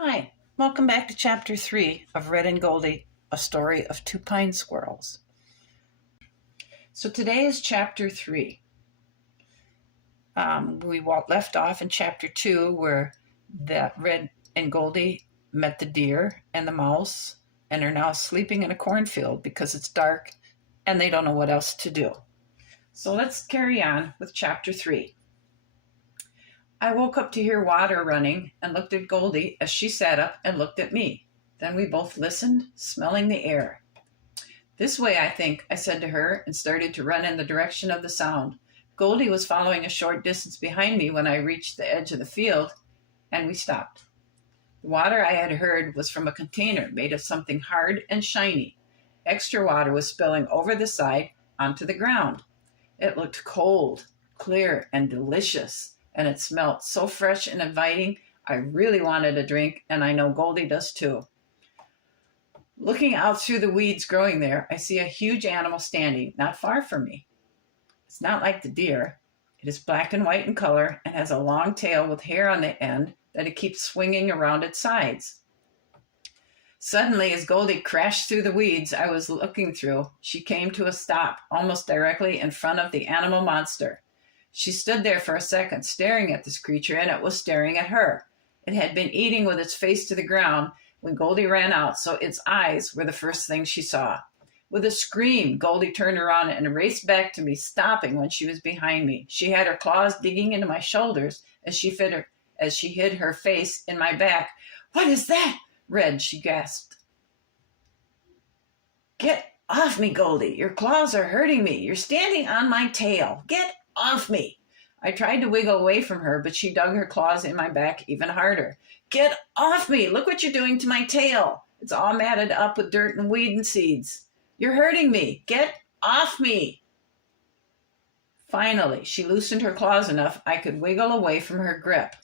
Hi, welcome back to Chapter 3 of Red and Goldie, a story of two pine squirrels. So today is Chapter 3. We left off in Chapter 2 where that Red and Goldie met the deer and the mouse and are now sleeping in a cornfield because it's dark and they don't know what else to do. So let's carry on with Chapter 3. I woke up to hear water running and looked at Goldie as she sat up and looked at me. Then we both listened, smelling the air. This way, I think, I said to her and started to run in the direction of the sound. Goldie was following a short distance behind me when I reached the edge of the field, and we stopped. The water I had heard was from a container made of something hard and shiny. Extra water was spilling over the side onto the ground. It looked cold, clear, and delicious. And it smelled so fresh and inviting, I really wanted a drink, and I know Goldie does too. Looking out through the weeds growing there, I see a huge animal standing not far from me. It's not like the deer. It is black and white in color and has a long tail with hair on the end that it keeps swinging around its sides. Suddenly, as Goldie crashed through the weeds I was looking through, she came to a stop almost directly in front of the animal monster. She stood there for a second, staring at this creature, and it was staring at her. It had been eating with its face to the ground when Goldie ran out, so its eyes were the first thing she saw. With a scream, Goldie turned around and raced back to me, stopping when she was behind me. She had her claws digging into my shoulders as she hid her face in my back. "What is that, Red?" she gasped. "Get off me, Goldie. Your claws are hurting me. You're standing on my tail. Get off me." I tried to wiggle away from her, but she dug her claws in my back even harder. "Get off me. Look what you're doing to my tail. It's all matted up with dirt and weed and seeds. You're hurting me. Get off me." Finally, she loosened her claws enough I could wiggle away from her grip.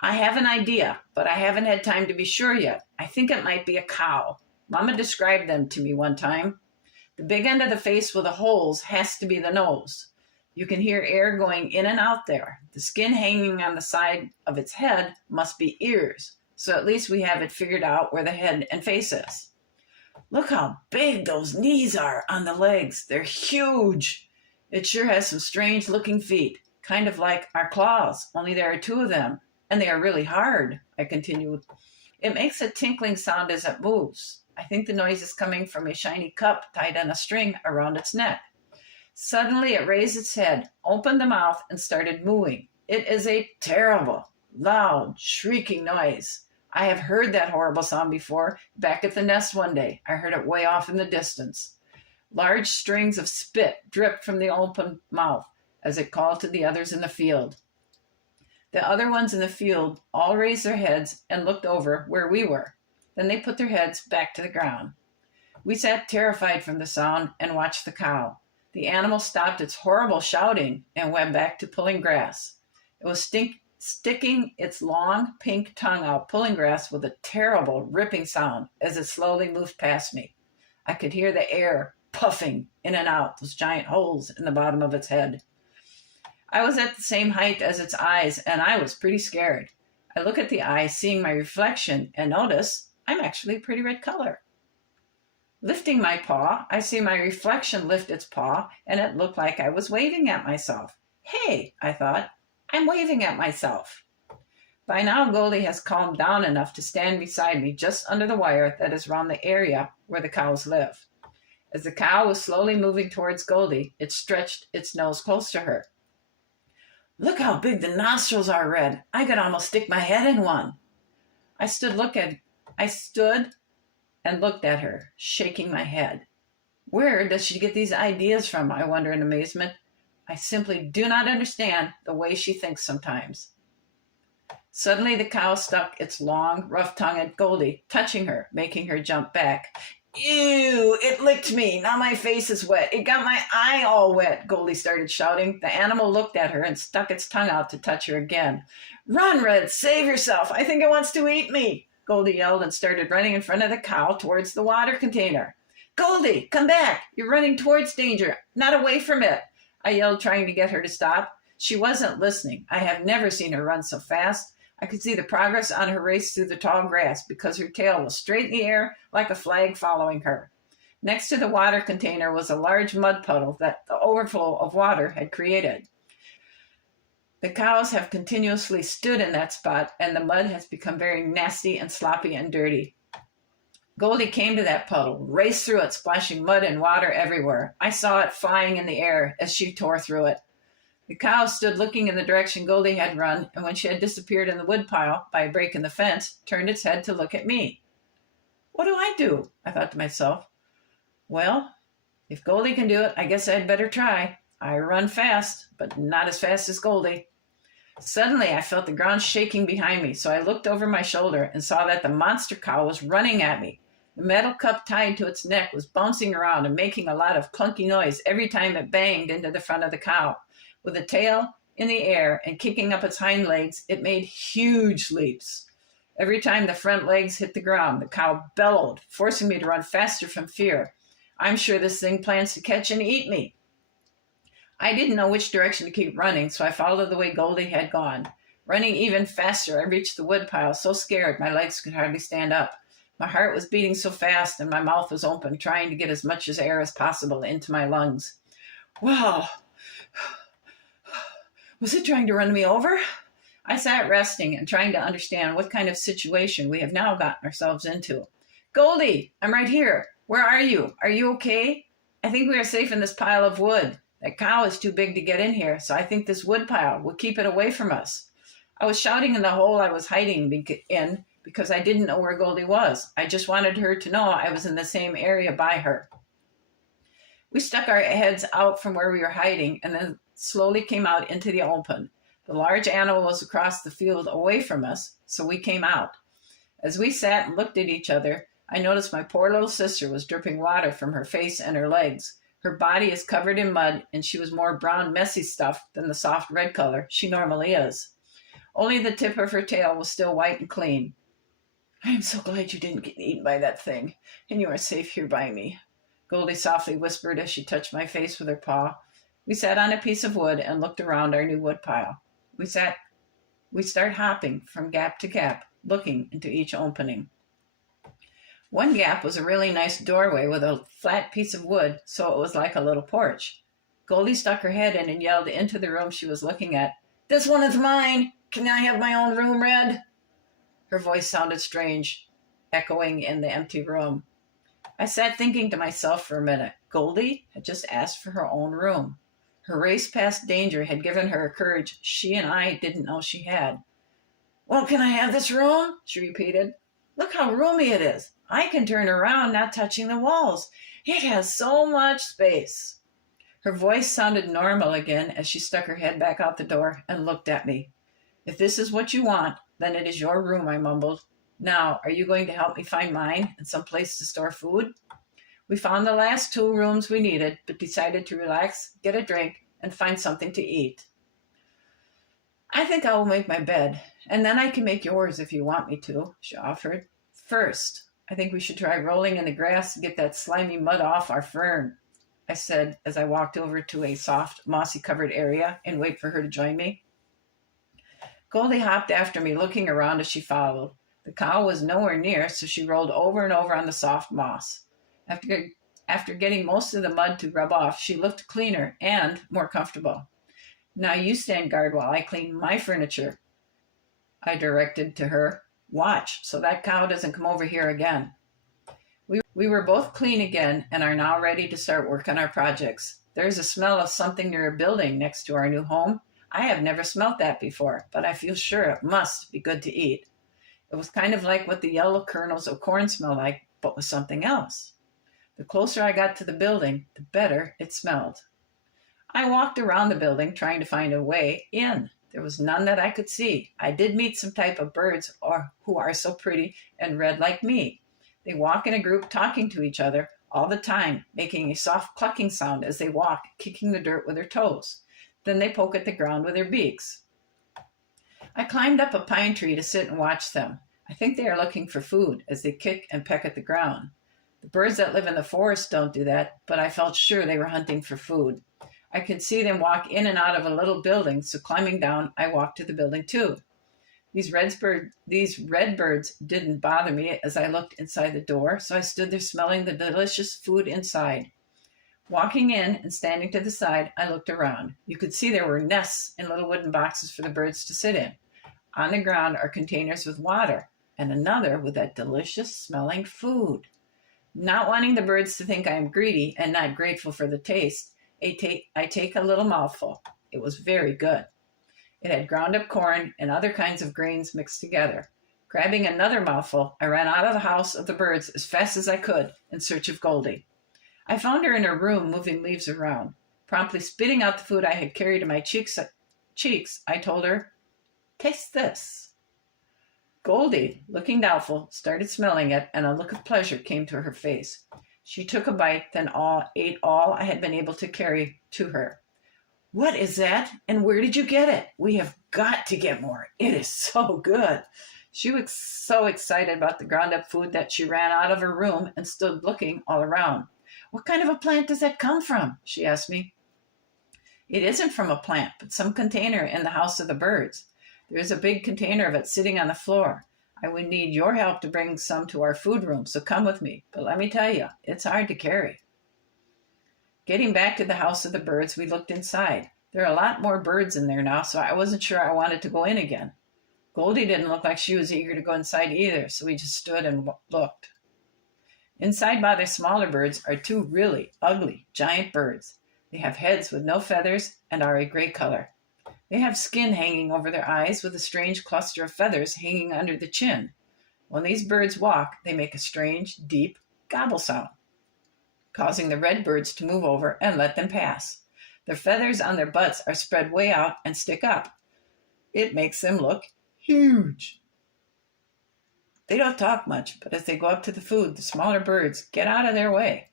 "I have an idea, but I haven't had time to be sure yet. I think it might be a cow. Mama described them to me one time. The big end of the face with the holes has to be the nose. You can hear air going in and out there. The skin hanging on the side of its head must be ears, so at least we have it figured out where the head and face is. Look how big those knees are on the legs. They're huge. It sure has some strange looking feet, kind of like our claws, only there are two of them, and they are really hard," I continued. "It makes a tinkling sound as it moves. I think the noise is coming from a shiny cup tied on a string around its neck." Suddenly it raised its head, opened the mouth, and started mooing. It is a terrible, loud, shrieking noise. I have heard that horrible sound before. Back at the nest one day, I heard it way off in the distance. Large strings of spit dripped from the open mouth as it called to the others in the field. The other ones in the field all raised their heads and looked over where we were. Then they put their heads back to the ground. We sat terrified from the sound and watched the cow. The animal stopped its horrible shouting and went back to pulling grass. It was sticking its long pink tongue out, pulling grass with a terrible ripping sound as it slowly moved past me. I could hear the air puffing in and out those giant holes in the bottom of its head. I was at the same height as its eyes, and I was pretty scared. I look at the eyes, seeing my reflection, and notice I'm actually a pretty red color. Lifting my paw, I see my reflection lift its paw, and it looked like I was waving at myself. Hey, I thought, I'm waving at myself. By now, Goldie has calmed down enough to stand beside me just under the wire that is around the area where the cows live. As the cow was slowly moving towards Goldie, it stretched its nose close to her. "Look how big the nostrils are, Red. I could almost stick my head in one." I stood and looked at her, shaking my head. Where does she get these ideas from, I wonder in amazement. I simply do not understand the way she thinks sometimes. Suddenly the cow stuck its long, rough tongue at Goldie, touching her, making her jump back. "Ew, it licked me. Now my face is wet. It got my eye all wet," Goldie started shouting. The animal looked at her and stuck its tongue out to touch her again. "Run, Red, save yourself. I think it wants to eat me," Goldie yelled and started running in front of the cow towards the water container. "Goldie, come back. You're running towards danger, not away from it," I yelled, trying to get her to stop. She wasn't listening. I have never seen her run so fast. I could see the progress on her race through the tall grass because her tail was straight in the air like a flag following her. Next to the water container was a large mud puddle that the overflow of water had created. The cows have continuously stood in that spot, and the mud has become very nasty and sloppy and dirty. Goldie came to that puddle, raced through it, splashing mud and water everywhere. I saw it flying in the air as she tore through it. The cow stood looking in the direction Goldie had run, and when she had disappeared in the woodpile by a break in the fence, turned its head to look at me. What do I do? I thought to myself. Well, if Goldie can do it, I guess I'd better try. I run fast, but not as fast as Goldie. Suddenly, I felt the ground shaking behind me, so I looked over my shoulder and saw that the monster cow was running at me. The metal cup tied to its neck was bouncing around and making a lot of clunky noise every time it banged into the front of the cow. With the tail in the air and kicking up its hind legs, it made huge leaps. Every time the front legs hit the ground, the cow bellowed, forcing me to run faster from fear. I'm sure this thing plans to catch and eat me. I didn't know which direction to keep running, so I followed the way Goldie had gone. Running even faster, I reached the woodpile, so scared my legs could hardly stand up. My heart was beating so fast and my mouth was open, trying to get as much air as possible into my lungs. Wow! Was it trying to run me over? I sat resting and trying to understand what kind of situation we have now gotten ourselves into. Goldie, I'm right here. Where are you? Are you okay? I think we are safe in this pile of wood. That cow is too big to get in here, so I think this wood pile will keep it away from us. I was shouting in the hole I was hiding in because I didn't know where Goldie was. I just wanted her to know I was in the same area by her. We stuck our heads out from where we were hiding and then slowly came out into the open. The large animal was across the field away from us, so we came out. As we sat and looked at each other, I noticed my poor little sister was dripping water from her face and her legs. Her body is covered in mud, and she was more brown, messy stuff than the soft red color she normally is. Only the tip of her tail was still white and clean. I am so glad you didn't get eaten by that thing, and you are safe here by me, Goldie softly whispered as she touched my face with her paw. We sat on a piece of wood and looked around our new woodpile. We started hopping from gap to gap, looking into each opening. One gap was a really nice doorway with a flat piece of wood, so it was like a little porch. Goldie stuck her head in and yelled into the room she was looking at, "This one is mine! Can I have my own room, Red?" Her voice sounded strange, echoing in the empty room. I sat thinking to myself for a minute. Goldie had just asked for her own room. Her race past danger had given her a courage she and I didn't know she had. "Well, can I have this room?" she repeated. "Look how roomy it is. I can turn around, not touching the walls. It has so much space." Her voice sounded normal again as she stuck her head back out the door and looked at me. "If this is what you want, then it is your room," I mumbled. "Now, are you going to help me find mine and some place to store food?" We found the last 2 rooms we needed, but decided to relax, get a drink, and find something to eat. "I think I will make my bed, and then I can make yours if you want me to," she offered. "First, I think we should try rolling in the grass to get that slimy mud off our fern," I said as I walked over to a soft, mossy-covered area and waited for her to join me. Goldie hopped after me, looking around as she followed. The cow was nowhere near, so she rolled over and over on the soft moss. After getting most of the mud to rub off, she looked cleaner and more comfortable. "Now you stand guard while I clean my furniture," I directed to her. "Watch, so that cow doesn't come over here again." We were both clean again and are now ready to start work on our projects. There's a smell of something near a building next to our new home. I have never smelt that before, but I feel sure it must be good to eat. It was kind of like what the yellow kernels of corn smell like, but with something else. The closer I got to the building, the better it smelled. I walked around the building trying to find a way in. There was none that I could see. I did meet some type of birds who are so pretty and red like me. They walk in a group talking to each other all the time, making a soft clucking sound as they walk, kicking the dirt with their toes. Then they poke at the ground with their beaks. I climbed up a pine tree to sit and watch them. I think they are looking for food as they kick and peck at the ground. The birds that live in the forest don't do that, but I felt sure they were hunting for food. I could see them walk in and out of a little building, so climbing down, I walked to the building too. These red birds didn't bother me as I looked inside the door, so I stood there smelling the delicious food inside. Walking in and standing to the side, I looked around. You could see there were nests in little wooden boxes for the birds to sit in. On the ground are containers with water and another with that delicious smelling food. Not wanting the birds to think I am greedy and not grateful for the taste, I take a little mouthful. It was very good. It had ground up corn and other kinds of grains mixed together. Grabbing another mouthful, I ran out of the house of the birds as fast as I could in search of Goldie. I found her in her room moving leaves around. Promptly spitting out the food I had carried to my cheeks, I told her, "Taste this." Goldie, looking doubtful, started smelling it, and a look of pleasure came to her face. She took a bite, then ate all I had been able to carry to her. "What is that? And where did you get it? We have got to get more. It is so good." She was so excited about the ground up food that she ran out of her room and stood looking all around. "What kind of a plant does that come from?" she asked me. "It isn't from a plant, but some container in the house of the birds. There is a big container of it sitting on the floor. I would need your help to bring some to our food room, so come with me. But let me tell you, it's hard to carry." Getting back to the house of the birds, we looked inside. There are a lot more birds in there now, so I wasn't sure I wanted to go in again. Goldie didn't look like she was eager to go inside either, so we just stood and looked. Inside by the smaller birds are two really ugly giant birds. They have heads with no feathers and are a gray color. They have skin hanging over their eyes with a strange cluster of feathers hanging under the chin. When these birds walk, they make a strange, deep gobble sound, causing the red birds to move over and let them pass. Their feathers on their butts are spread way out and stick up. It makes them look huge. They don't talk much, but as they go up to the food, the smaller birds get out of their way.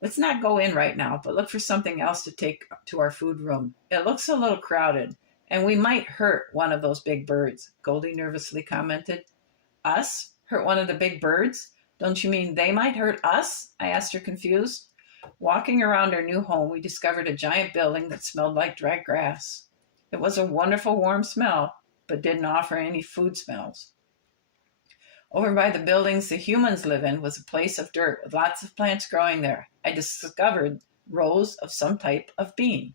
Let's not go in right now, but look for something else to take to our food room. It looks a little crowded, and we might hurt one of those big birds, Goldie nervously commented. "Us? Hurt one of the big birds? Don't you mean they might hurt us?" I asked her, confused. Walking around our new home, we discovered a giant building that smelled like dry grass. It was a wonderful warm smell, but didn't offer any food smells. Over by the buildings the humans live in was a place of dirt with lots of plants growing there. I discovered rows of some type of bean.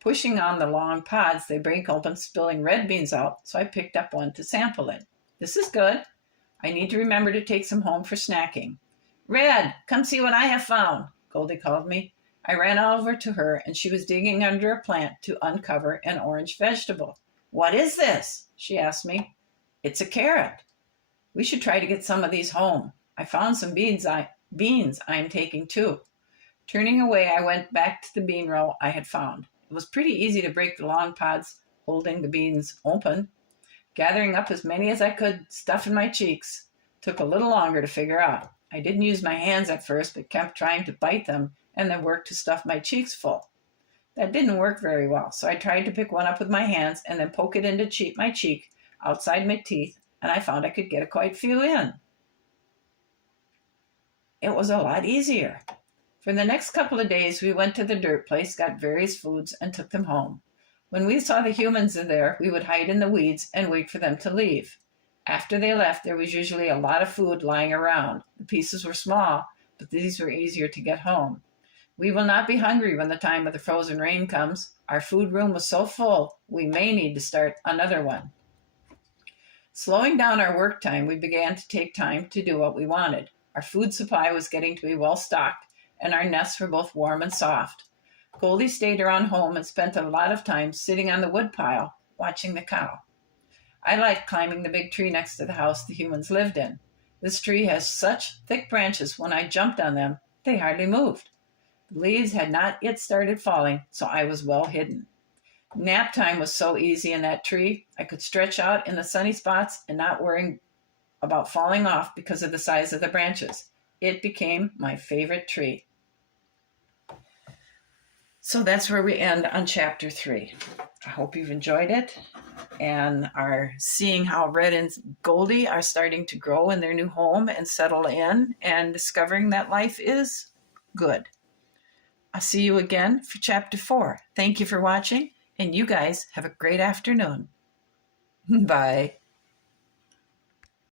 Pushing on the long pods, they break open, spilling red beans out, so I picked up one to sample it. "This is good. I need to remember to take some home for snacking." "Red, come see what I have found," Goldie called me. I ran over to her, and she was digging under a plant to uncover an orange vegetable. "What is this?" she asked me. "It's a carrot. We should try to get some of these home. I found some beans I am taking too." Turning away, I went back to the bean row I had found. It was pretty easy to break the long pods holding the beans open. Gathering up as many as I could stuff in my cheeks took a little longer to figure out. I didn't use my hands at first, but kept trying to bite them and then worked to stuff my cheeks full. That didn't work very well, so I tried to pick one up with my hands and then poke it into my cheek outside my teeth, and I found I could get quite a few in. It was a lot easier. For the next couple of days, we went to the dirt place, got various foods, and took them home. When we saw the humans in there, we would hide in the weeds and wait for them to leave. After they left, there was usually a lot of food lying around. The pieces were small, but these were easier to get home. We will not be hungry when the time of the frozen rain comes. Our food room was so full, we may need to start another one. Slowing down our work time, we began to take time to do what we wanted. Our food supply was getting to be well stocked, and our nests were both warm and soft. Goldie stayed around home and spent a lot of time sitting on the wood pile, watching the cow. I liked climbing the big tree next to the house the humans lived in. This tree has such thick branches, when I jumped on them, they hardly moved. The leaves had not yet started falling, so I was well hidden. Nap time was so easy in that tree. I could stretch out in the sunny spots and not worrying about falling off because of the size of the branches. It became my favorite tree. So that's where we end on chapter 3. I hope you've enjoyed it and are seeing how Red and Goldie are starting to grow in their new home and settle in and discovering that life is good. I'll see you again for chapter 4. Thank you for watching, and you guys have a great afternoon. Bye.